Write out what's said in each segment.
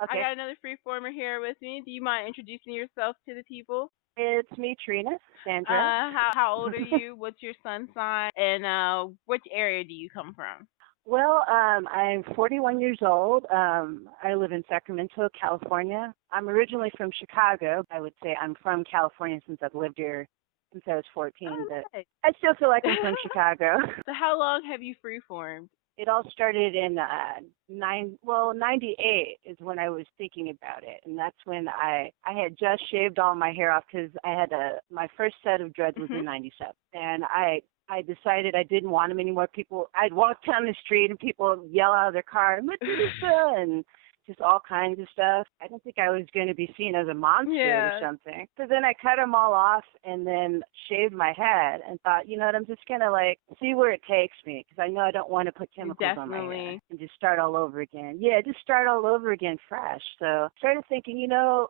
I Okay. got another freeformer here with me. Do you mind introducing yourself to the people? It's me, Trina Sandress. How old are you? What's your sun sign? And which area do you come from? Well, I'm 41 years old. I live in Sacramento, California. I'm originally from Chicago. I would say I'm from California since I've lived here since I was 14, Oh, but nice. I still feel like I'm from Chicago. So how long have you freeformed? It all started in 98 is when I was thinking about it, and that's when I had just shaved all my hair off because I had my first set of dreads was Mhm. in '97, and I decided I didn't want them anymore. I'd walk down the street and people would yell out of their car, Medusa, and just all kinds of stuff. I didn't think I was going to be seen as a monster or Yeah, something. So then I cut them all off and then shaved my head and thought, you know what, I'm just going to like see where it takes me because I know I don't want to put chemicals on my hair definitely. and just start all over again. Yeah, just start all over again fresh. So I started thinking,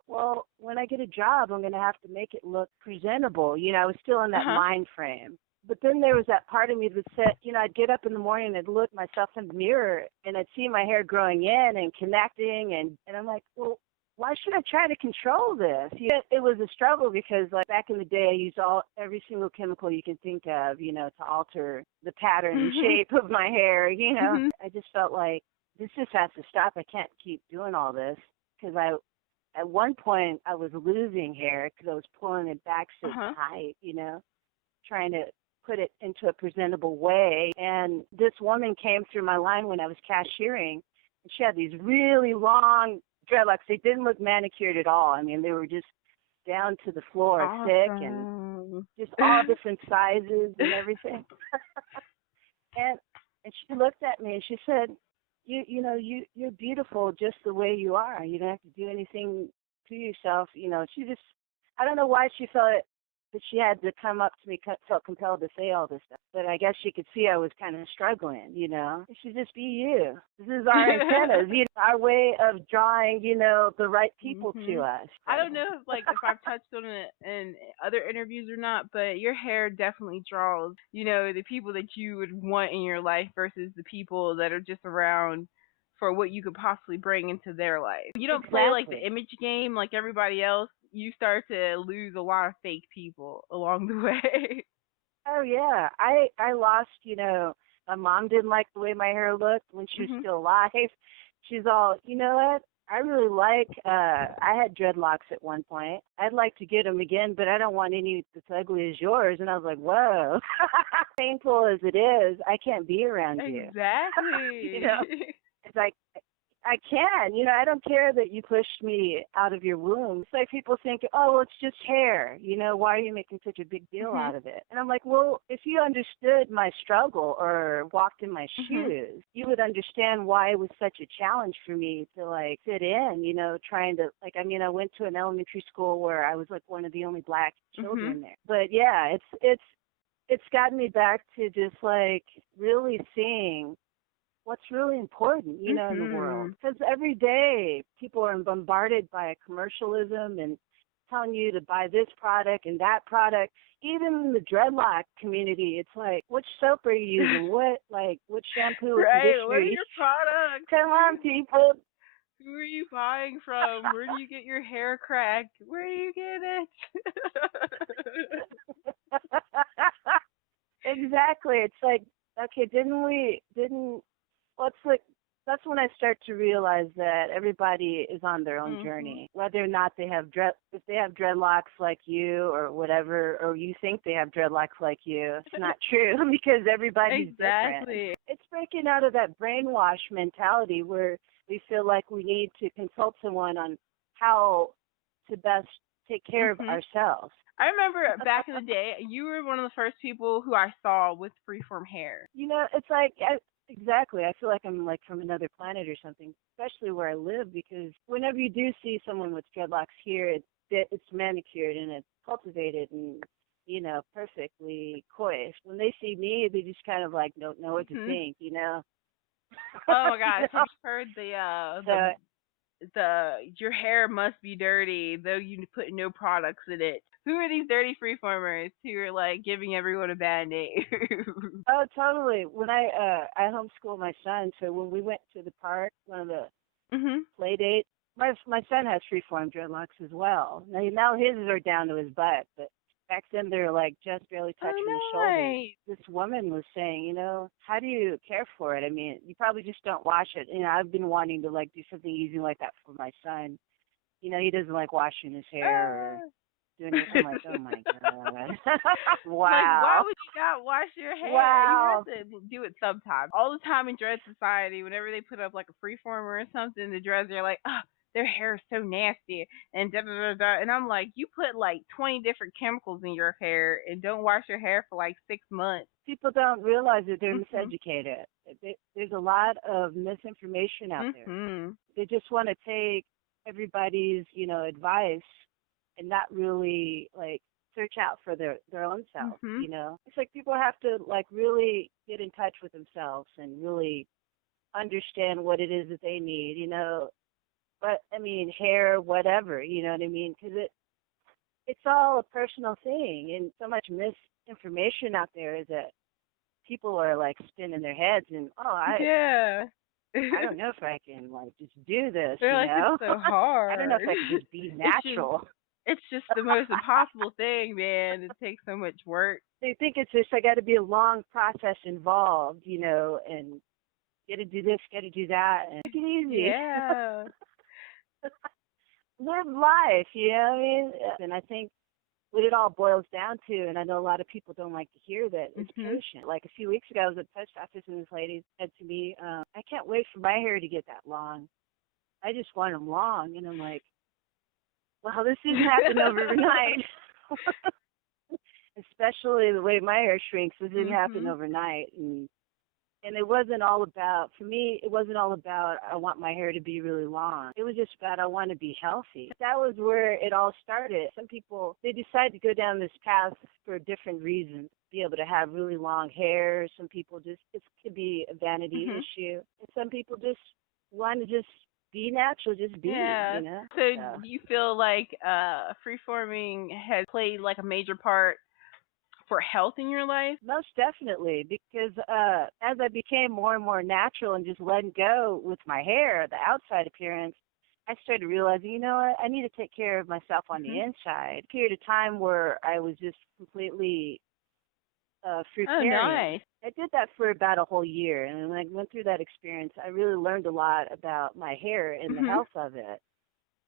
well, when I get a job, I'm going to have to make it look presentable. I was still in Uh that huh. mind frame. But then there was that part of me that said, I'd get up in the morning and I'd look myself in the mirror and I'd see my hair growing in and connecting and I'm like, well, why should I try to control this? It was a struggle because like back in the day I used every single chemical you can think of, to alter the pattern and Mhm. shape of my hair. Mhm. I just felt like this just has to stop. I can't keep doing all this because at one point I was losing hair because I was pulling it back Uh so huh. tight, trying to put it into a presentable way. And this woman came through my line when I was cashiering, and she had these really long dreadlocks. They didn't look manicured at all. I mean, they were just down to the floor, thick, and Awesome. just all different sizes and everything. and and she looked at me and she said, you're beautiful just the way you are. You don't have to do anything to yourself. She just, I don't know why she felt it, that she had to come up to me, felt compelled to say all this stuff. But I guess she could see I was kind of struggling. It should just be you. This is our antennas, our way of drawing, the right people to Mhm. us. I don't So. know if I've touched on it in other interviews or not, but your hair definitely draws, the people that you would want in your life versus the people that are just around for what you could possibly bring into their life. You don't play like the Exactly. image game like everybody else. You start to lose a lot of fake people along the way. Oh yeah, I lost. My mom didn't like the way my hair looked when she was Mhm. still alive. She's all, you know what? I really like. I had dreadlocks at one point. I'd like to get them again, but I don't want any that's ugly as yours. And I was like, whoa. Painful as it is, I can't be around you. you Exactly. know, it's like I can. I don't care that you pushed me out of your womb. It's like people think, oh, well, it's just hair. Why are you making such a big deal Mhm. out of it? And I'm like, well, if you understood my struggle or walked in my Mhm. shoes, you would understand why it was such a challenge for me to like fit in, trying to like, I mean, I went to an elementary school where I was like one of the only black Mhm. children there. But yeah, it's gotten me back to just like really seeing what's really important, in the world. Mhm. Because every day people are bombarded by commercialism and telling you to buy this product and that product. Even in the dreadlock community, it's like, which soap are you using? What shampoo or Right. conditioner What are are you? your products? Come on, people. Who are you buying from? Where do you get your hair cracked? Where do you get it? Exactly. It's like, okay, didn't well, it's like that's when I start to realize that everybody is on their own Mhm. journey. Whether or not if they have dreadlocks like you or whatever, or you think they have dreadlocks like you, it's not true because everybody's different. Exactly. It's breaking out of that brainwash mentality where we feel like we need to consult someone on how to best take care of Mhm. ourselves. I remember back in the day, you were one of the first people who I saw with freeform hair. It's like exactly. I feel like I'm like from another planet or something, especially where I live, because whenever you do see someone with dreadlocks here, it's manicured and it's cultivated and perfectly coiffed. When they see me, they just kind of like don't know what to Mhm. think. Oh my you gosh, have know. you heard So the your hair must be dirty though you put no products in it. Who are these dirty freeformers who are like giving everyone a bad name? oh, totally. When I homeschool my son, so when we went to the park, one of the Mhm. play dates. my son has freeform dreadlocks as well. Now his are down to his butt, but back then they're like just barely touching his Oh, shoulders. nice. This woman was saying, how do you care for it? I mean, you probably just don't wash it. I've been wanting to like do something easy like that for my son. He doesn't like washing his hair or Ah. doing it. I'm like, oh my god, Like, why wow, would you not wash your hair? You have wow. to do it sometimes. All the time in Dread Society, whenever they put up like a freeformer or something, the dreads are like, oh, their hair is so nasty and da da da da. And I'm like, you put like 20 different chemicals in your hair and don't wash your hair for like 6 months. People don't realize that they're Mhm. miseducated. There's a lot of misinformation out there. Mhm. They just want to take everybody's, advice and not really like search out for their own self. Mhm. It's like people have to like really get in touch with themselves and really understand what it is that they need. But I mean, hair, whatever, you know what I mean? Because it's all a personal thing, and so much misinformation out there is that people are like spinning their heads and Yeah. I don't know if I can like just do this, They're like, it's so I don't know hard. if I can just be It's just natural. it's the most impossible thing, man. It takes so much work. They think it's just I got to be a long process involved, and got to do this, got to do that, and take it easy. Yeah. Live life, what I mean? And I think what it all boils down to, and I know a lot of people don't like to hear that, is Mhm. patience. Like a few weeks ago, I was at the post office and this lady said to me, I can't wait for my hair to get that long. I just want them long. And I'm like, well, this didn't happen overnight. Especially the way my hair shrinks, it didn't happen Mhm. overnight. And it wasn't all about, for me, it wasn't all about I want my hair to be really long. It was just about I want to be healthy. That was where it all started. Some people, they decide to go down this path for different reasons. Be able to have really long hair. Some people just, it could be a vanity Mhm. issue. And some people just want to just be natural, just be, Yeah. you know? So So do you feel like freeforming has played like a major part for health in your life? most definitely, because as I became more and more natural and just letting go with my hair, the outside appearance, I started realizing, what, I need to take care of myself on the Mhm. inside. A period of time where I was just completely Oh, fruitarian. nice. I did that for about a whole year, and when I went through that experience, I really learned a lot about my hair and the Mhm. health of it.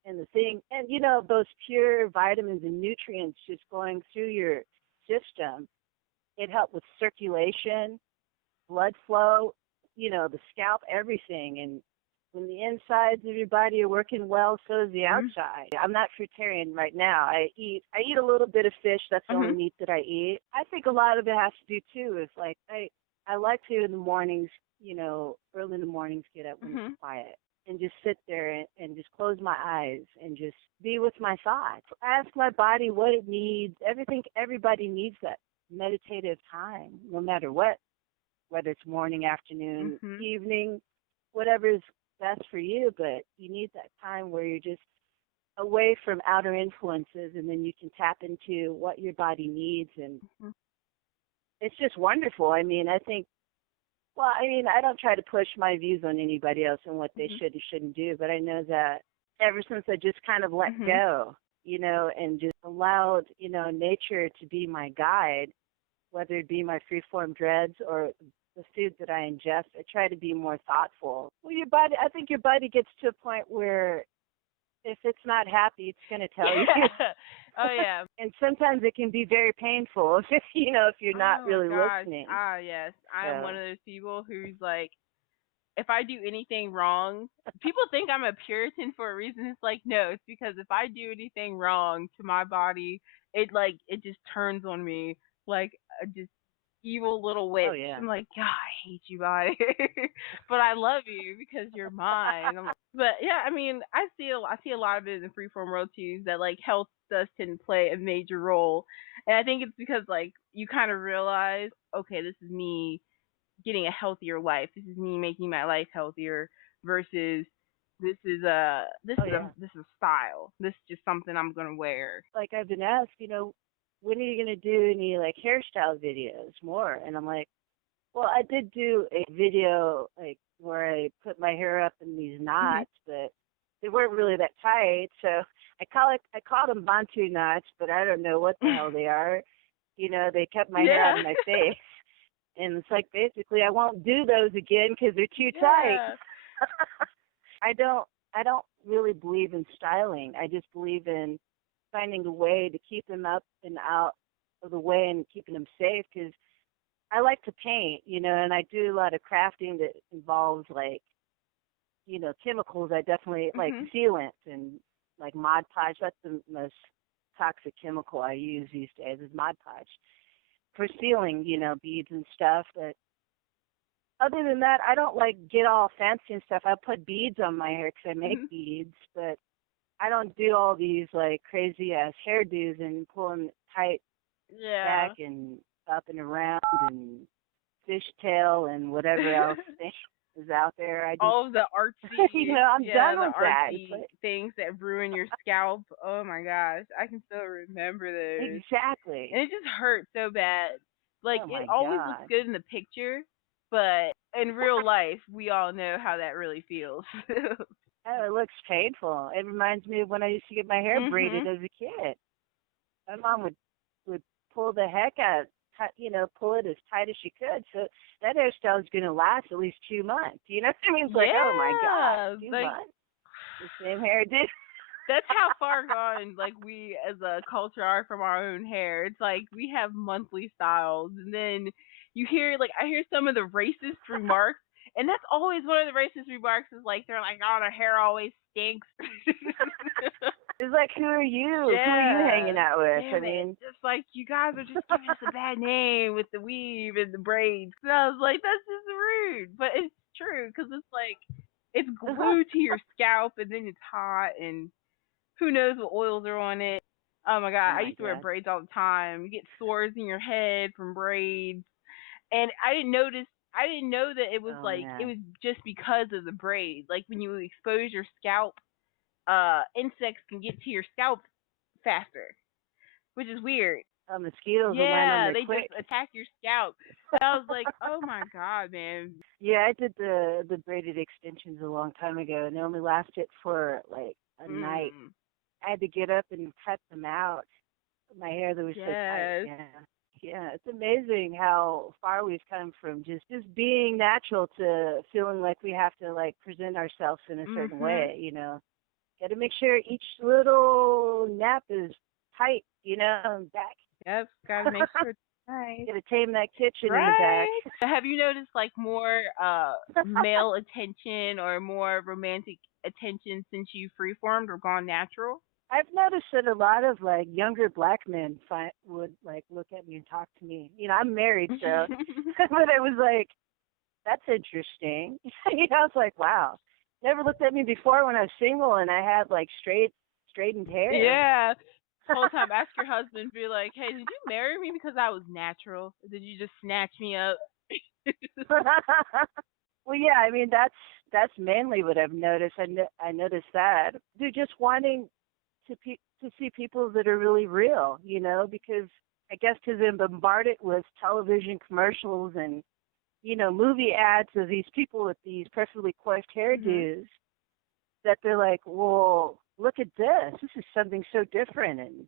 And the thing, and those pure vitamins and nutrients just going through your system, it helped with circulation, blood flow, the scalp, everything. And when the insides of your body are working well, so is the Mhm. outside. I'm not fruitarian right now. I eat a little bit of fish. That's the only Mhm. meat that I eat. I think a lot of it has to do too is like I like to in the mornings, early in the mornings get up when it's Mhm. quiet and just sit there and just close my eyes and just be with my thoughts. Ask my body what it needs. Everybody needs that meditative time, no matter what, whether it's morning, afternoon, Mhm. evening, whatever is best for you, but you need that time where you're just away from outer influences and then you can tap into what your body needs, and Mhm. it's just wonderful. I don't try to push my views on anybody else and what they Mhm. should and shouldn't do, but I know that ever since I just kind of let Mhm. go, and just allowed, nature to be my guide, whether it be my freeform dreads or the food that I ingest, I try to be more thoughtful. Well, I think your body gets to a point where if it's not happy, it's going to tell you. Yeah. Oh yeah. And sometimes it can be very painful if you're not Oh my really gosh. listening. Ah, yes. I am one So, of those people who's like, if I do anything wrong, people think I'm a Puritan for a reason. It's like, no, it's because if I do anything wrong to my body, it just turns on me like a just evil little oh witch. yeah. I'm like, God, I hate you, body, but I love you because you're mine. But yeah, I mean, I see a lot of it in the freeform world too. That like health does tend to play a major role, and I think it's because like you kind of realize, okay, this is me getting a healthier life. This is me making my life healthier versus Oh yeah. this is style. This is just something I'm gonna wear. Like I've been asked, when are you going to do any like hairstyle videos more? And I'm like, well, I did do a video like where I put my hair up in these Mhm. knots, but they weren't really that tight. So I called them Bantu knots, but I don't know what the hell they are. They kept my hair out Yeah. of my face, and it's like basically I won't do those again because they're too tight. Yeah. I don't really believe in styling. I just believe in finding a way to keep them up and out of the way and keeping them safe because I like to paint, and I do a lot of crafting that involves like, chemicals. I definitely like Mhm. sealant and like Mod Podge. That's the most toxic chemical I use these days is Mod Podge for sealing, beads and stuff. But other than that, I don't like get all fancy and stuff. I put beads on my hair because I make Mhm. beads, but I don't do all these like crazy ass hairdos and pulling tight back Yeah. and up and around and fishtail and whatever else is out there. I just, All of the artsy, I'm yeah, done the with that. It's artsy like, things that ruin your scalp. Oh my gosh, I can still remember those, exactly. and it just hurts so bad. Like Oh it my always looks God. good in the picture, but in real life, we all know how that really feels. Oh, it looks painful. It reminds me of when I used to get my hair braided Mhm. as a kid. My mom would pull the heck out, pull it as tight as she could. So that hairstyle is going to last at least 2 months. You know what I mean? It's like, oh my God, Yeah, two like months. The same hairdo. that's how far gone like we as a culture are from our own hair. It's like we have monthly styles, and then you hear like I hear some of the racist remarks, and that's always one of the racist remarks is like they're like, "Oh, their hair always stinks." It's like, who are you? Who are you Yeah, hanging out with? I damn it! mean, Just like you guys are just giving us a bad name with the weave and the braids. And I was like, that's just rude, but it's true because it's like it's glued to your scalp, and then it's hot and who knows what oils are on it. Oh my oh god, I my used to wear God. braids all the time. You get sores in your head from braids. And I didn't know that it was Oh like it man. was just because of the braid. Like when you expose your scalp, insects can get to your scalp faster, which is weird. Mosquitoes will land on Yeah, there they just quick. attack your scalp. I was like, oh my god, man. Yeah, I did the braided extensions a long time ago, and they only lasted for like a night. Mm. I had to get up and cut them out. My hair that was so tight. Yes. Yeah, yeah. It's amazing how far we've come from just being natural to feeling like we have to like present ourselves in a certain Mhm. way. Got to make sure each little nap is tight. And back. Yep. Gotta make sure it's nice. Got to tame that kitchen in the back. Right. Have you noticed like more male attention or more romantic attention since you freeformed or gone natural? I've noticed that a lot of like younger black men would like look at me and talk to me. I'm married, so but it was like that's interesting. I was like, wow, never looked at me before when I was single and I had like straightened hair. Yeah. Whole time ask your husband, be like, hey, did you marry me because I was natural? Or did you just snatch me up? Well, yeah, I mean that's mainly what I've noticed. I noticed that. They're just wanting to see people that are really real, because I guess because they're bombarded with television commercials and movie ads of these people with these perfectly coiffed Mhm. hairdos that they're like, well, look at this. This is something so different, and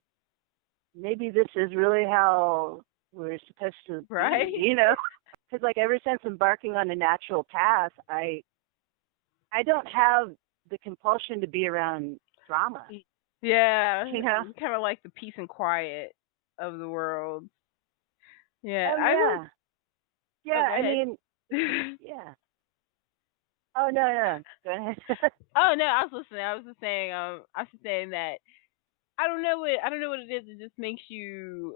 maybe this is really how we're supposed to Right? be. Because like ever since embarking on a natural path, I don't have the compulsion to be around drama. Yeah. You know? Kind of like the peace and quiet of the world. Yeah. Oh I was. yeah, Oh, yeah. go I ahead. mean, yeah. Oh no, no. Go ahead. Oh no, I was listening. I was just saying. I was just saying that I don't know what it is. It just makes you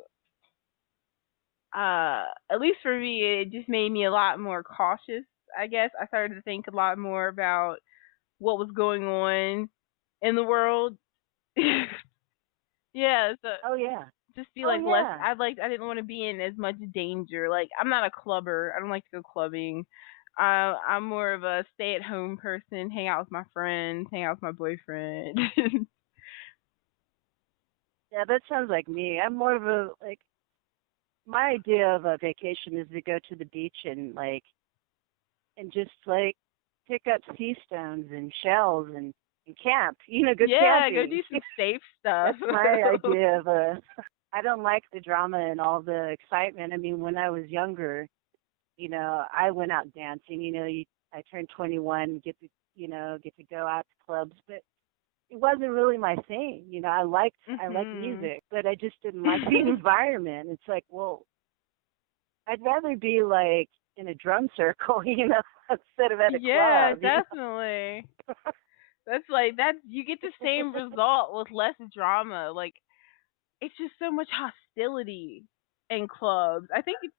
at least for me it just made me a lot more cautious. I guess I started to think a lot more about what was going on in the world. Yeah, so Oh yeah. just be Oh like less. yeah. I didn't want to be in as much danger. Like I'm not a clubber. I don't like to go clubbing. I'm more of a stay at home person. Hang out with my friends. Hang out with my boyfriend. Yeah, that sounds like me. I'm more of a like my idea of a vacation is to go to the beach and just like pick up sea stones and shells and camp. Go Yeah, go camping. do some safe stuff. That's my idea of a. I don't like the drama and all the excitement. I mean, when I was younger, I went out dancing. I turned 21, get to go out to clubs, but it wasn't really my thing. I liked Mhm. music, but I just didn't like the environment. It's like, well, I'd rather be like in a drum circle, instead of at a Yeah, club. definitely. That's like that you get the same result with less drama. Like it's just so much hostility in clubs. I think it's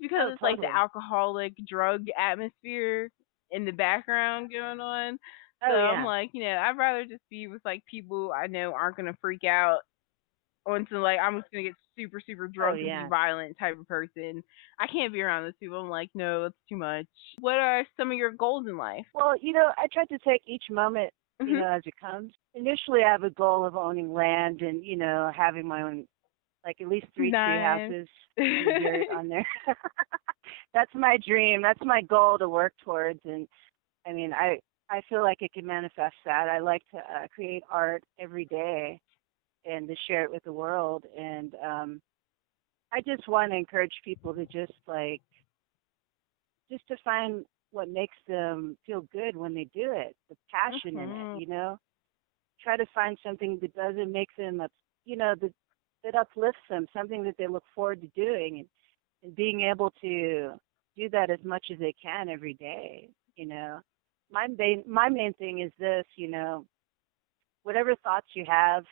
because Oh, it's like the totally. alcoholic drug atmosphere in the background going on. So Oh I'm yeah. like, I'd rather just be with like people I know aren't gonna freak out onto like I'm just gonna get super, super Oh drunk and be yeah. violent type of person. I can't be around those people. I'm like, no, it's too much. What are some of your goals in life? Well, I try to take each moment, Mhm. as it comes. Initially, I have a goal of owning land and, having my own, like at least three tree Nice. houses in the yurt on there. That's my dream. That's my goal to work towards. And I mean, I feel like I can manifest that. I like to create art every day and to share it with the world. And I just want to encourage people to just to find what makes them feel good when they do it, the passion in Mhm. it. Try to find something that doesn't make them up, that uplifts them, something that they look forward to doing, and being able to do that as much as they can every day. You know, my main thing is this. Whatever thoughts you have,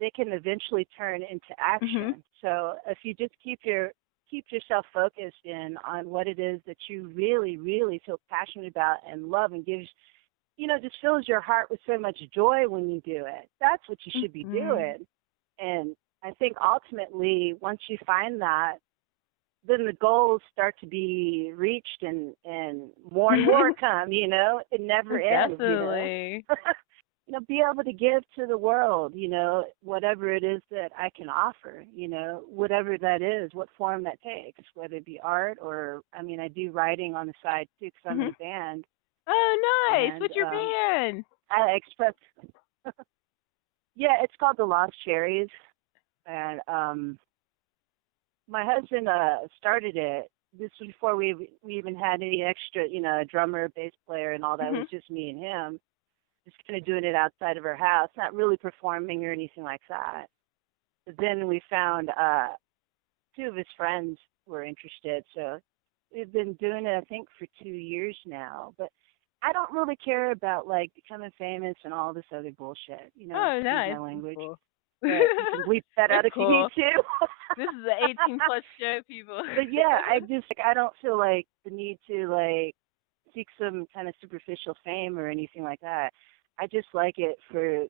they can eventually turn into Mhm. action. So if you just keep yourself focused in on what it is that you really, really feel passionate about and love and gives, just fills your heart with so much joy when you do it. That's what you should be Mhm. doing. And I think ultimately, once you find that, then the goals start to be reached and more and more come. It never ends. Definitely. Be able to give to the world, whatever it is that I can offer, whatever that is, what form that takes, whether it be art or, I mean, I do writing on the side too because I'm in Mhm. a band, Oh, nice. and What's your band? I express, yeah, it's called the Lost Cherries, and my husband started it. This was before we even had any extra, a drummer, bass player, and all that. It was Mhm. just me and him, just kind of doing it outside of our house, not really performing or anything like that. But then we found two of his friends were interested, so we've been doing it I think for 2 years now. But I don't really care about like becoming famous and all this other bullshit. Oh, Excuse nice. my That's language, cool. but you can bleep that out That's if you need cool. to. This is an 18 plus show, people. But yeah, I just like I don't feel like the need to like seek some kind of superficial fame or anything like that. I just like it for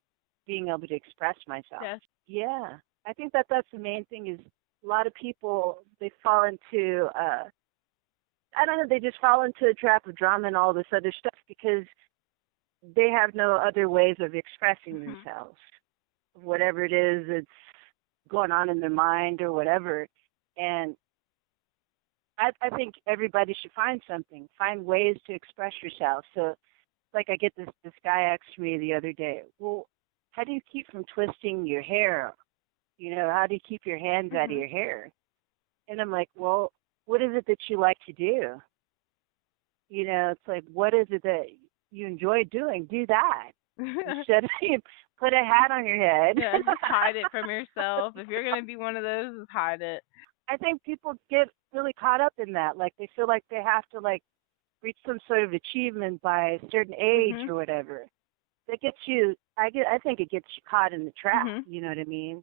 being able to express myself. Yes. Yeah, I think that that's the main thing is a lot of people they fall into I don't know they just fall into a trap of drama and all this other stuff because they have no other ways of expressing Mhm. themselves, whatever it is that's going on in their mind or whatever. And I think everybody should find something, find ways to express yourself. So like I get this guy asked me the other day, well, how do you keep from twisting your hair? How do you keep your hands out of Mhm. your hair? And I'm like, well, what is it that you like to do? It's like, what is it that you enjoy doing? Do that instead of you put a hat on your head. Yeah, just hide it from yourself. If you're gonna be one of those, just hide it. I think people get really caught up in that. Like they feel like they have to like reach some sort of achievement by a certain age Mhm. or whatever. That gets you. I think it gets you caught in the trap. Mhm. You know what I mean?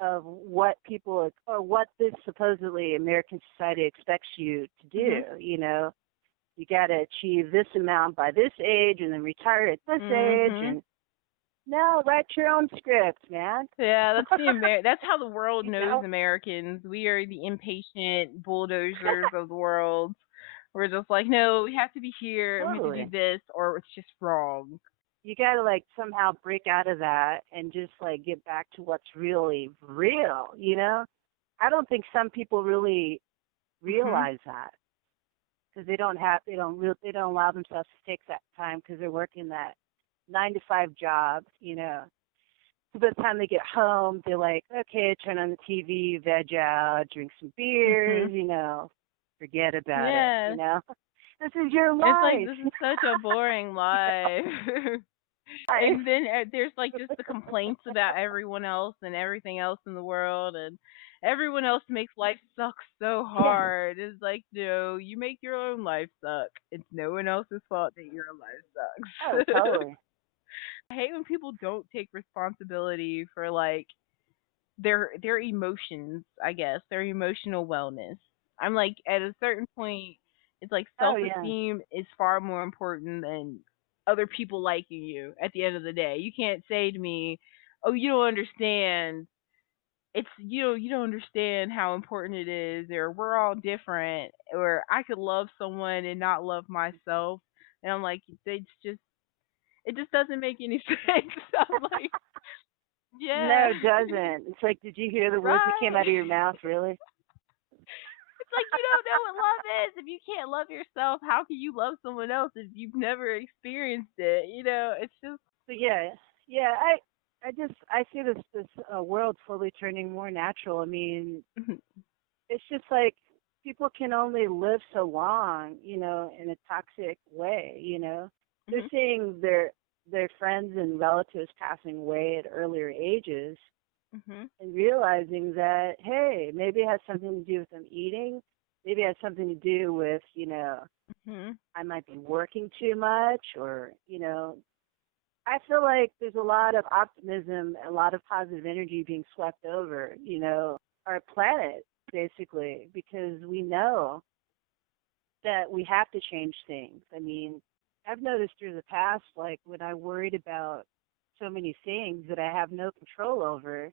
Of what people or what this supposedly American society expects you to do. Mhm. You got to achieve this amount by this age and then retire at this age. Mhm. And no, write your own script, man. Yeah, that's how the world you knows know, Americans. We are the impatient bulldozers of the world. We're just like, no, we have to be here and we have to do totally. this or it's just wrong. You got to like somehow break out of that and just like get back to what's really real. I don't think some people really Mhm. realize that because they don't allow themselves to take that time because they're working that 9 to 5 job, So by the time they get home, they're like, okay, turn on the TV, veg out, drink some beers, Mhm. forget about it, Yeah. This is your It's like life. this is such a boring life. Life. And then there's like just the complaints about everyone else and everything else in the world, and everyone else makes life suck so Yeah. hard. It's like, no, you make your own life suck. It's no one else's fault that your Oh, life sucks. totally. I hate when people don't take responsibility for like their emotions, I guess, their emotional wellness. I'm like at a certain point it's like Oh, yeah. self-esteem is far more important than other people liking you at the end of the day. You can't say to me, "Oh, you don't understand. It's you don't understand how important it is or we're all different or I could love someone and not love myself." And I'm like, it just doesn't make any sense. I'm like, yeah. No, it doesn't. It's like, did you hear the words that came Right. out of your mouth, really? It's like you don't know what love is. If you can't love yourself, how can you love someone else if you've never experienced it? It's just So yeah, yeah. I see this world slowly turning more natural. I mean, it's just like people can only live so long, in a toxic way. They're mhm, seeing their friends and relatives passing away at earlier ages, mhm, and realizing that, hey, maybe it has something to do with them eating. Maybe it has something to do with, mhm, I might be working too much, or, I feel like there's a lot of optimism, a lot of positive energy being swept over, our planet, basically, because we know that we have to change things. I mean, I've noticed through the past, like when I worried about so many things that I have no control over,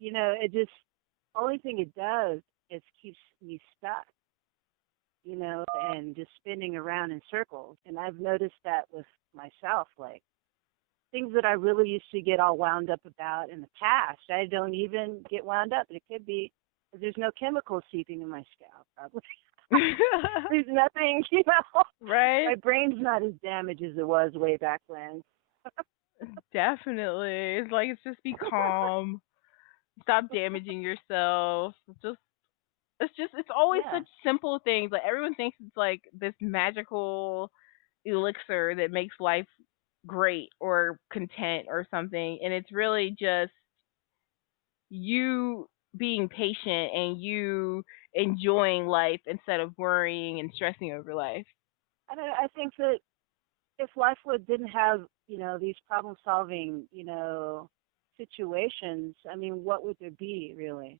it just, only thing it does is keeps me stuck, and just spinning around in circles. And I've noticed that with myself, like things that I really used to get all wound up about in the past, I don't even get wound up. And it could be there's no chemicals seeping in my scalp, probably. There's nothing, right? my brain's not as damaged as it was way back when. Definitely. It's like just be calm. Stop damaging yourself. It's always Yeah. such simple things. Like everyone thinks it's like this magical elixir that makes life great or content or something, and it's really just you being patient and you enjoying life instead of worrying and stressing over life. I think that if life didn't have, these problem solving, situations, I mean, what would there be really?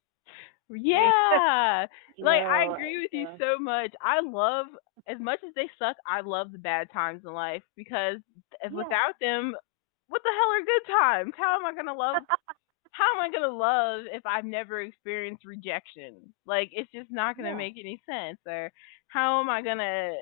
I mean, Yeah. Like I agree with you so so much. I love as much as they suck, I love the bad times in life because if yeah, without them, what the hell are good times? How am I gonna love if I've never experienced rejection? Like it's just not gonna yeah. make any sense. Or how am I gonna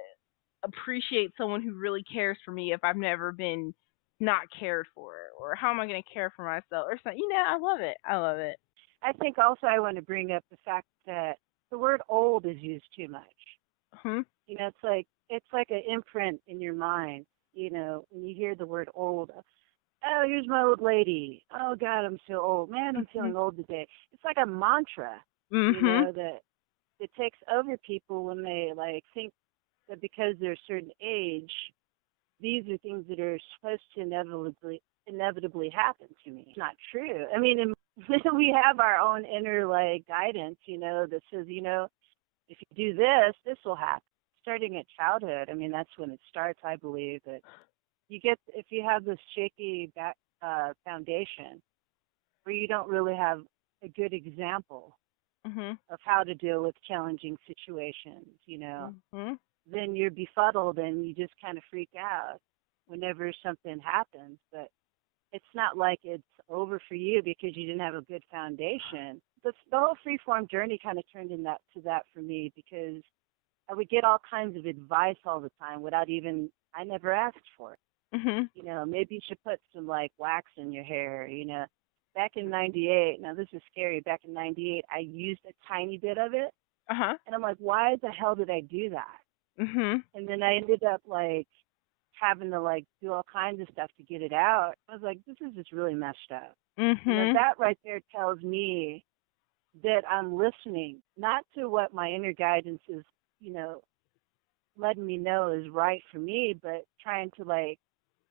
appreciate someone who really cares for me if I've never been not cared for? Or how am I gonna care for myself? Or something. I love it. I love it. I think also I want to bring up the fact that the word old is used too much. Hmm. It's like an imprint in your mind. When you hear the word old, oh, here's my old lady. Oh God, I'm so old. Man, I'm Mhm. feeling old today. It's like a mantra, Mhm. that it takes over people when they like think that because they're a certain age, these are things that are supposed to inevitably happen to me. It's not true. I mean, we have our own inner like guidance, that says, if you do this, this will happen. Starting at childhood, I mean, that's when it starts. I believe that if you have this shaky back foundation where you don't really have a good example Mhm. of how to deal with challenging situations, Mhm. then you're befuddled and you just kind of freak out whenever something happens. But it's not like it's over for you because you didn't have a good foundation. The whole freeform journey kind of turned to that for me because I would get all kinds of advice all the time without even, I never asked for it. Mhm. Maybe you should put some like wax in your hair. Back in '98, now this is scary. Back in '98, I used a tiny bit of it, Uh huh. and I'm like, why the hell did I do that? Mhm. And then I ended up like having to like do all kinds of stuff to get it out. I was like, this is just really messed up. Mhm. That right there tells me that I'm listening, not to what my inner guidance is, you know, letting me know is right for me, but trying to like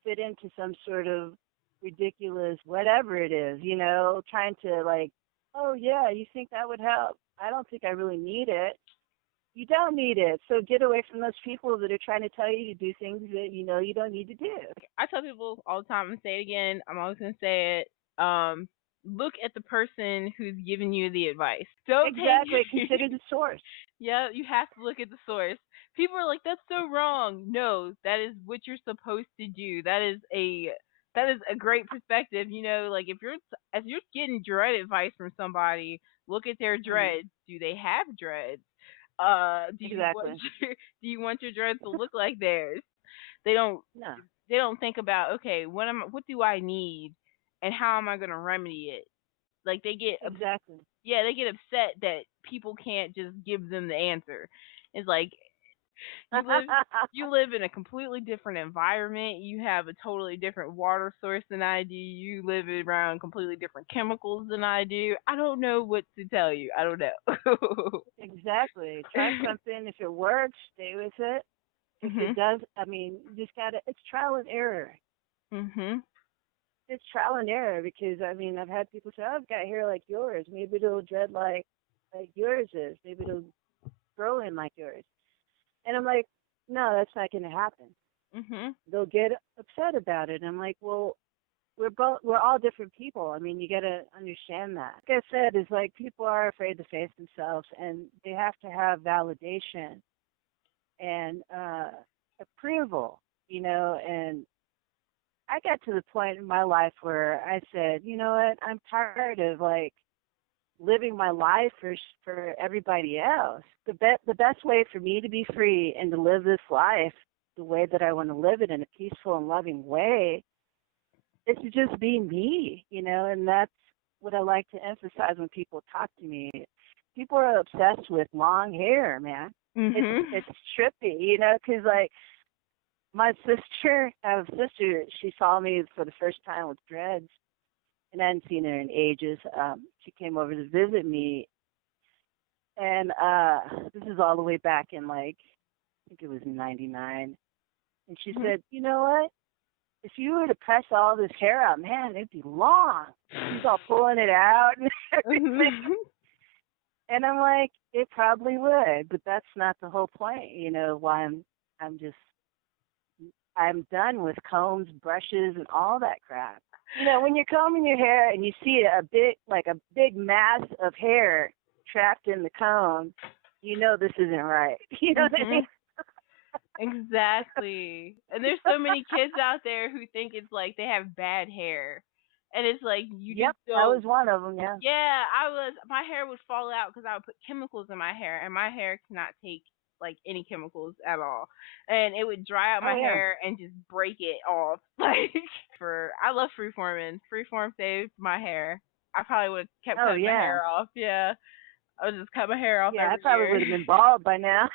fit into some sort of ridiculous whatever it is, trying to like, oh yeah, you think that would help? I don't think I really need it. You don't need it. So get away from those people that are trying to tell you to do things that you know you don't need to do. I tell people all the time and say it again. I'm always gonna say it. Look at the person who's giving you the advice. Don't Exactly. take Consider the source. Yeah, you have to look at the source. People are like, "That's so wrong." No, that is what you're supposed to do. That is a great perspective. Like if you're getting dread advice from somebody, look at their Hmm. dreads. Do they have dreads? Do you want Exactly. your dreads to look like theirs? They don't. No. They don't think about, okay, what do I need, and how am I gonna remedy it? Like Exactly. they get upset that people can't just give them the answer. It's like you live you live in a completely different environment. You have a totally different water source than I do. You live around completely different chemicals than I do. I don't know what to tell you. I don't know. Exactly. Try something. If it works, stay with it. If it Mhm. does, I mean, you just gotta. It's trial and error. Mhm. It's trial and error because I mean, I've had people say, "Oh, I've got hair like yours. Maybe it'll dread like yours is. Maybe it'll grow in like yours." And I'm like, "No, that's not going to happen." Mhm. They'll get upset about it. I'm like, "Well, we're all different people. I mean, you got to understand that." Like I said, is like people are afraid to face themselves, and they have to have validation and approval, and I got to the point in my life where I said, you know what, I'm tired of like living my life for everybody else. The best way for me to be free and to live this life the way that I want to live it in a peaceful and loving way is to just be me, and that's what I like to emphasize when people talk to me. People are obsessed with long hair, man. It's Mhm. it's trippy, because like my sister, I have a sister. She saw me for the first time with dreads, and I hadn't seen her in ages. She came over to visit me, and this is all the way back in like I think it was '99. And she Mhm. said, "You know what? If you were to press all this hair out, man, it'd be long." She's all pulling it out and everything. Mhm. And I'm like, it probably would, but that's not the whole point, why I'm just I'm done with combs, brushes, and all that crap. When you're combing your hair and you see a big mass of hair trapped in the comb, you know this isn't right. You know what I mean? Mhm. Exactly. And there's so many kids out there who think it's like they have bad hair. And it's like you Yep, just that was don't. one of them. Yeah. Yeah, my hair would fall out because I would put chemicals in my hair, and my hair cannot take like any chemicals at all. And it would dry out Oh my yeah. hair and just break it off. Like I love freeforming. Freeform saved my hair. I probably would have kept Oh cutting my yeah. hair off. Yeah. I would just cut my hair off Yeah, I every probably year. would have been bald by now.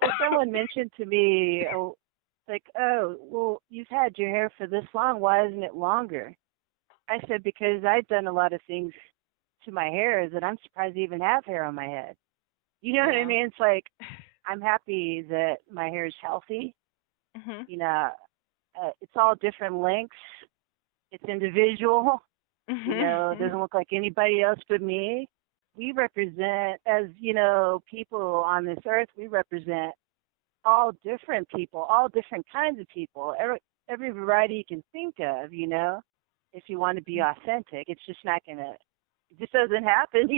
Well, someone mentioned to me, oh, like, oh, well, you've had your hair for this long. Why isn't it longer? I said, because I've done a lot of things to my hair that I'm surprised I even have hair on my head. You know what I Yeah. mean? It's like I'm happy that my hair is healthy. Mhm. You know, it's all different lengths. It's individual. It Mhm. doesn't look like anybody else but me. We represent, as people on this earth, we represent all different people, all different kinds of people, every variety you can think of, if you want to be authentic. It's just not gonna it just doesn't happen,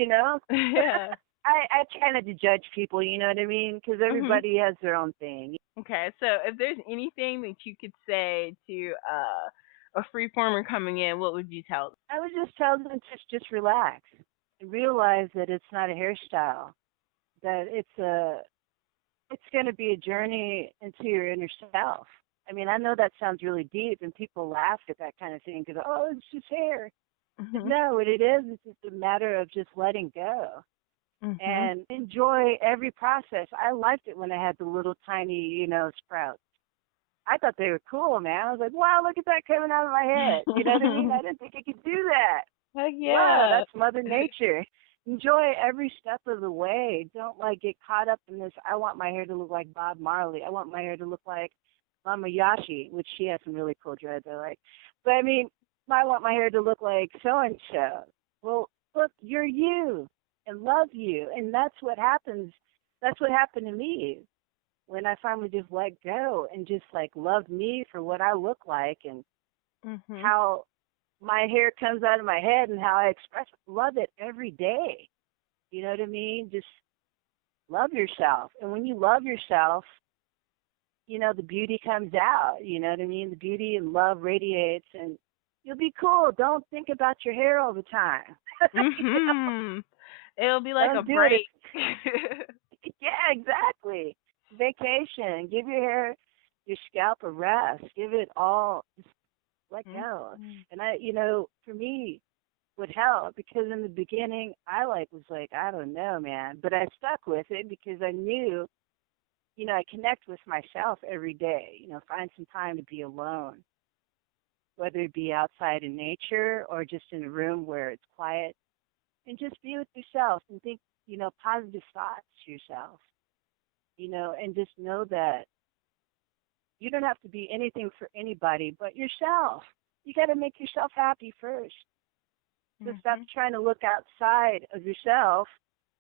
Yeah. I try not to judge people, you know what I mean? Because Mhm. everybody has their own thing. Okay, so if there's anything that you could say to a freeformer coming in, what would you tell them? I would just tell them to just relax and realize that it's not a hairstyle, that it's going to be a journey into your inner self. I mean, I know that sounds really deep, and people laugh at that kind of thing because, it's just hair. But Mhm. no, what it is just a matter of just letting go. Mhm. and enjoy every process. I liked it when I had the little tiny, sprouts. I thought they were cool, man. I was like, wow, look at that coming out of my head. You know what I mean? I didn't think it could do that. Heck Wow, yeah. that's Mother Nature. Enjoy every step of the way. Don't like get caught up in this. I want my hair to look like Bob Marley. I want my hair to look like Mama Yashi, which she has some really cool dreads I like. But I mean, I want my hair to look like so and so. Well, look, you're you and love you, and that's what happens. That's what happened to me when I finally just let go and just like love me for what I look like and Mhm. how my hair comes out of my head and how I express love it every day. You know what I mean? Just love yourself. And when you love yourself, the beauty comes out. You know what I mean? The beauty and love radiates and you'll be cool. Don't think about your hair all the time. Mhm. It'll be like a Don't do it. break. Yeah, exactly. Vacation. Give your hair, your scalp a rest. Give it all. Just let go. Mhm. And for me, would help because in the beginning I was like, I don't know, man. But I stuck with it because I knew, I connect with myself every day, find some time to be alone, whether it be outside in nature or just in a room where it's quiet and just be with yourself and think, positive thoughts to yourself, and just know that you don't have to be anything for anybody but yourself. You got to make yourself happy first. So stop Mhm. trying to look outside of yourself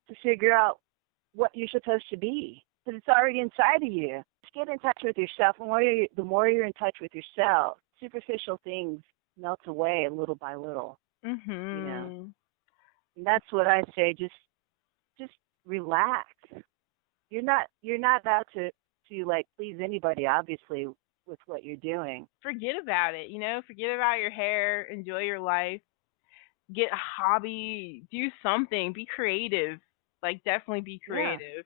to figure out what you're supposed to be, because it's already inside of you. Just get in touch with yourself. The more you're in touch with yourself, superficial things melt away little by little. You know, Mhm. and that's what I say. Just relax. You're not out to like please anybody, obviously, with what you're doing. Forget about it, forget about your hair, enjoy your life, get a hobby, do something, be creative. Like definitely be Yeah. creative.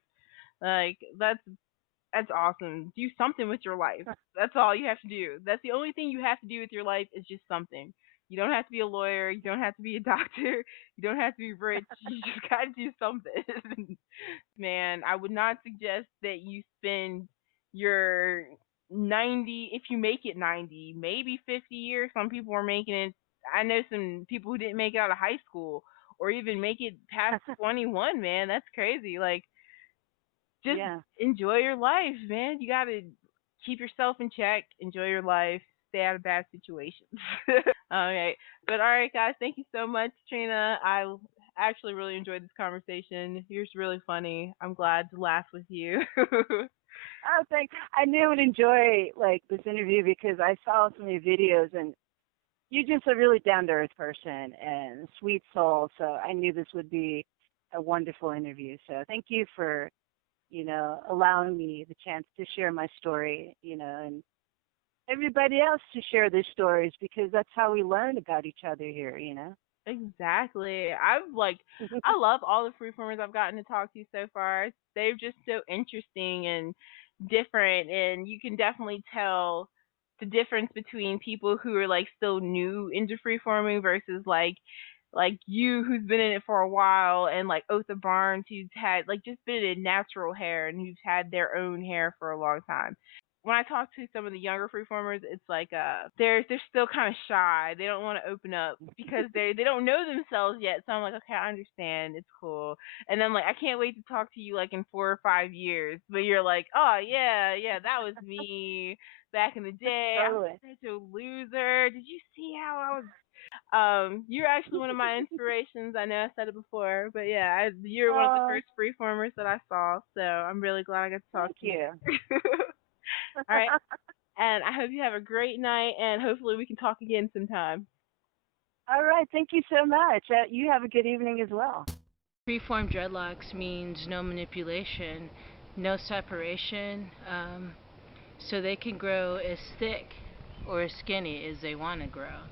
Like that's awesome. Do something with your life. That's all you have to do. That's the only thing you have to do with your life is just something. You don't have to be a lawyer, you don't have to be a doctor, you don't have to be rich. You just got to do something. Man, I would not suggest that you spend your 90, if you make it 90, maybe 50 years. Some people are making it. I know some people who didn't make it out of high school or even make it past 21, man. That's crazy. Like, just Yeah. enjoy your life, man. You got to keep yourself in check, enjoy your life, stay out of bad situations. All right. But all right, guys, thank you so much, Trina. I actually really enjoyed this conversation. You're really funny. I'm glad to laugh with you. Oh, thanks. I knew I would enjoy like this interview because I saw some of your videos and you're just a really down to earth person and sweet soul. So I knew this would be a wonderful interview. So thank you for, allowing me the chance to share my story, and everybody else to share their stories because that's how we learn about each other here. Exactly. I love all the freeformers I've gotten to talk to so far. They're just so interesting and different, and you can definitely tell the difference between people who are like still new into freeforming versus like you who's been in it for a while, and like Otha Barnes who's had like just been in natural hair and who's had their own hair for a long time. When I talk to some of the younger freeformers, it's like they're still kind of shy. They don't want to open up because they don't know themselves yet. So I'm like, okay, I understand. It's cool. And I'm like, I can't wait to talk to you like in 4 or 5 years. But you're like, oh yeah, yeah, that was me back in the day. I was Totally. such a loser. Did you see how I was? You're actually one of my inspirations. I know I said it before, but yeah, you're one of the Oh, first freeformers that I saw. So I'm really glad I got to talk thank to you. you. All right. And I hope you have a great night, and hopefully we can talk again sometime. All right. Thank you so much. You have a good evening as well. Freeform dreadlocks means no manipulation, no separation, so they can grow as thick or as skinny as they want to grow.